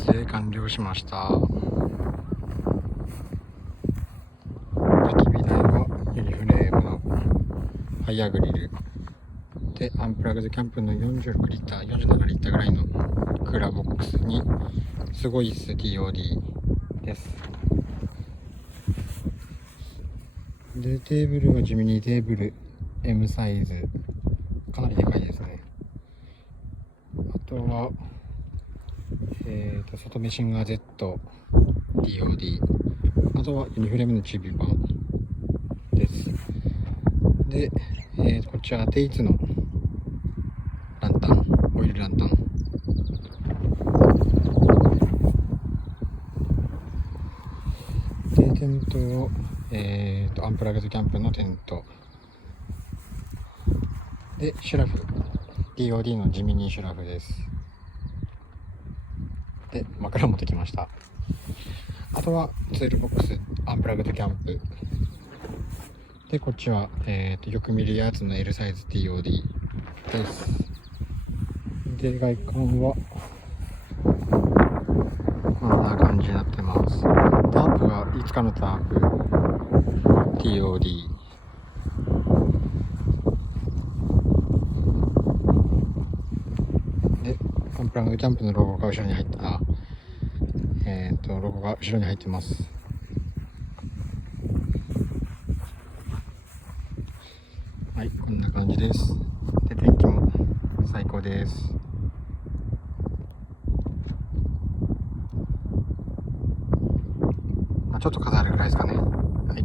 撮影完了しました。焚き火台はユニフレームのファイヤーグリルで、アンプラグズキャンプの46リッター47リッターぐらいのクーラーボックスにすごいっす TOD です。で、テーブルは地味にテーブル M サイズ、かなりでかいですね。あとは外メシンガー Z TOD、 あとはユニフレームのチビ版です。で、こっちはテイツのランタン、オイルランタンで、テントを、アンプラグズキャンプのテントで、シュラフ TOD の地味にシュラフです。で、枕持ってきました。あとはツールボックスアンプラグドキャンプで、こっちは、よく見るやつの L サイズ TOD です。で、外観はこんな感じになってます。タープはいつかのタープ TOD で、アンプラグドキャンプのロゴが後ろに入ったロゴが後ろに入ってます。はい、こんな感じです。で、天気も最高です。ちょっと風あるぐらいですかね。はい。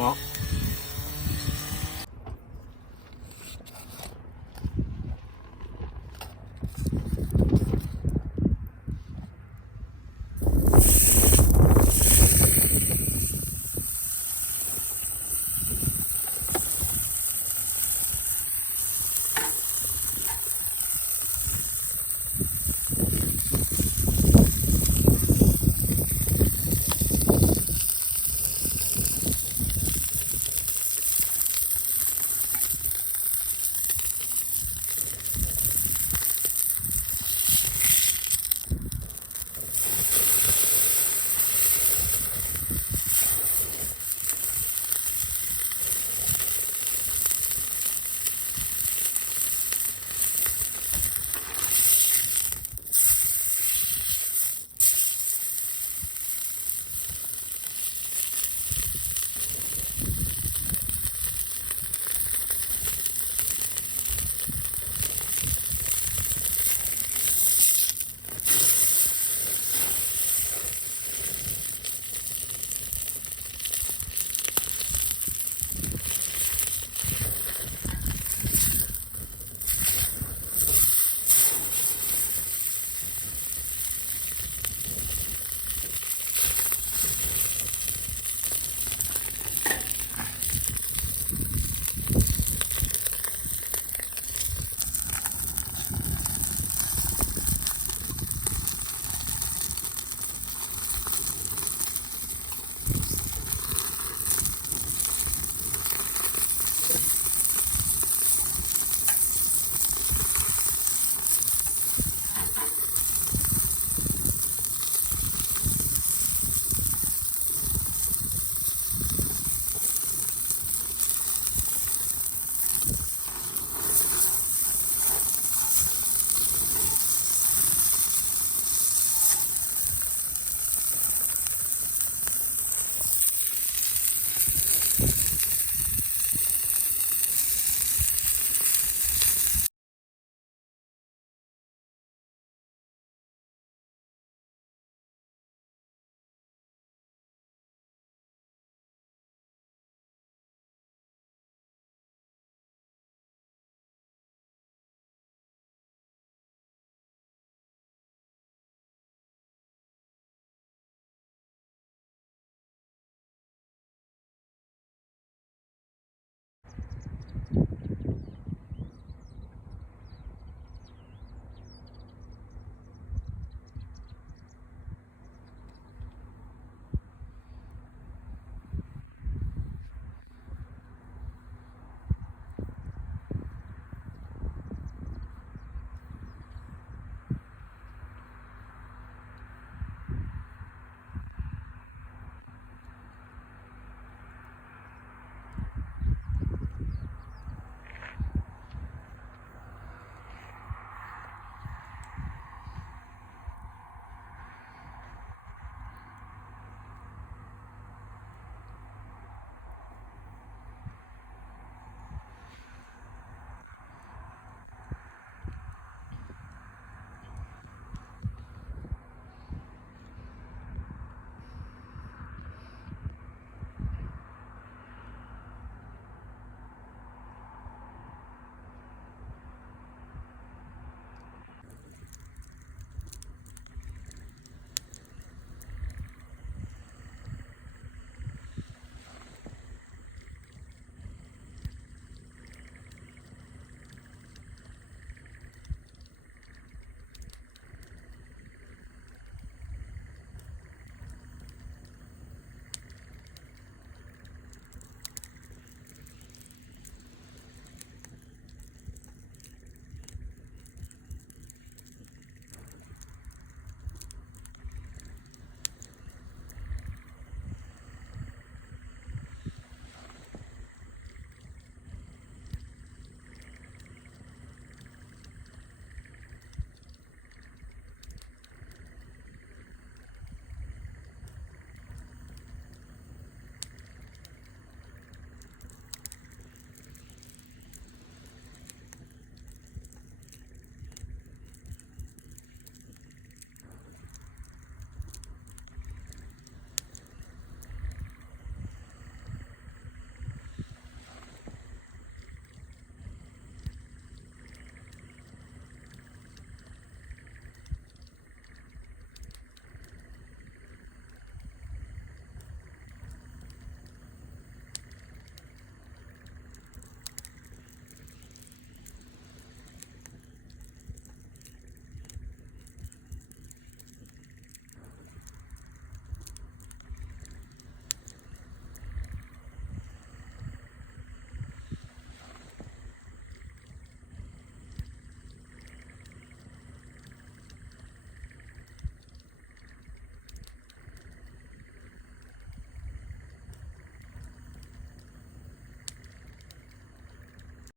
も。